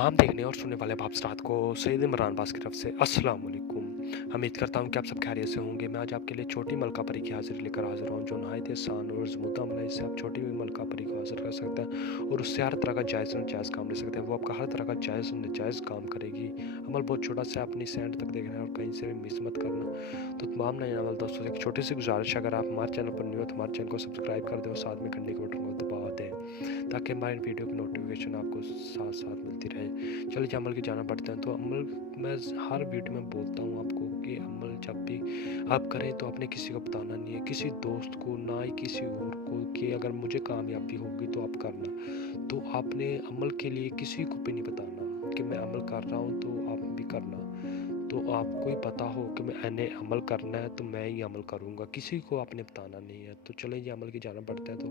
तमाम देखने और सुनने वाले बाप रात को सईद इमरान बास की तरफ से अस्सलाम वालेकुम। उम्मीद करता हूँ कि आप सब खैरियत से होंगे। मैं आज आपके लिए छोटी मलका परी की हाजिरी लेकर हाजिर हूँ, जो नहायत आसान और ज़मुदा अमल है। इससे आप छोटी हुई मलका परी को हाजिर कर सकते हैं और उससे हर तरह का जायज़ नाजायज़ काम ले सकते हैं। वो आपका हर तरह का जायज़ नाजायज़ काम करेगी। अमल बहुत छोटा सा, अपनी सेंड तक देखना है और कहीं से भी मिस मत करना। तो तमाम नए अमल दोस्तों से एक छोटी सी गुजारिश है, अगर आप हमारे चैनल पर न्यू हो तो हमारे चैनल को सब्सक्राइब कर दें और साथ में घंटे के बटन को दबा दें, ताकि हमारे वीडियो की नोटिफिकेशन आपको साथ साथ मिलती रहे। चलिए अमल की जाना पड़ता है। तो अमल मैं हर वीडियो में बोलता हूँ आपको कि अमल जब भी आप करें तो आपने किसी को बताना नहीं है, किसी दोस्त को ना ही किसी और को, कि अगर मुझे कामयाबी होगी तो आप करना। तो आपने अमल के लिए किसी को भी नहीं बताना कि मैं अमल कर रहा हूँ, तो आप भी करना। तो आपको ही पता हो कि मैंने अमल करना है तो मैं ही अमल करूँगा, किसी को आपने बताना नहीं है। तो चलें ये अमल की जाना पड़ता है। तो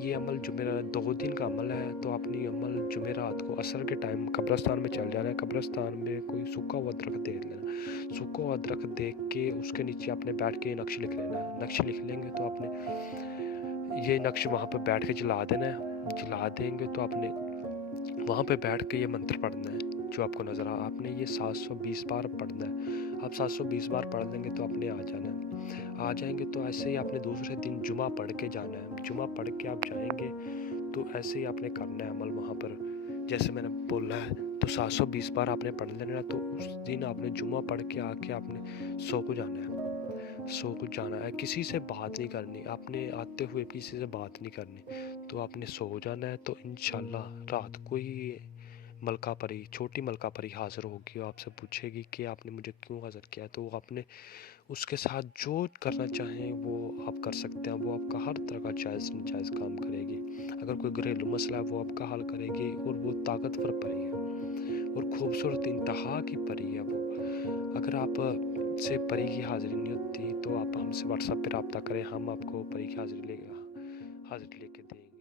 ये अमल जुमेरात 2 दिन का अमल है। तो अपनी अमल जुमेरात को असर के टाइम कब्रिस्तान में चल जाना है। कब्रिस्तान में कोई सूखा हुआ दरख्त देख लेना। सूखा हुआ दरख्त देख के उसके नीचे आपने बैठ के नक्श लिख लेना है। नक्श लिख लेंगे तो आपने ये नक्श वहाँ पर बैठ के जला देना है। जला देंगे तो आपने वहाँ पे बैठ के ये मंत्र पढ़ना है जो आपको नज़र आपने ये 720 बार पढ़ना है। आप 720 बार पढ़ लेंगे तो आपने आ जाना है। आ जाएंगे तो ऐसे ही आपने दूसरे दिन जुमा पढ़ के जाना है। जुमा पढ़ के आप जाएंगे तो ऐसे ही आपने करना है अमल वहाँ पर, जैसे मैंने बोला है। तो 720 बार आपने पढ़ लेना है। तो उस दिन आपने जुमा पढ़ के आके आपने सो को जाना है। सो को जाना है, किसी से बात नहीं करनी। आपने आते हुए किसी से बात नहीं करनी। तो आपने सो जाना है। तो इंशाल्लाह रात को ही मलका परी, छोटी मलका परी हाज़िर होगी और आपसे पूछेगी कि आपने मुझे क्यों हाज़िर किया। तो आपने उसके साथ जो करना चाहें वो आप कर सकते हैं। वो आपका हर तरह का जायज़ नाजायज़ काम करेगी। अगर कोई घरेलू मसला है वो आपका हल करेगी। और वो ताकतवर परी है और खूबसूरत इंतहा की परी है वो। अगर आप से परी की हाज़िरी नहीं होती तो आप हमसे व्हाट्सएप पर रब्ता करें, हम आपको परी की हाज़िरी लेके देंगे।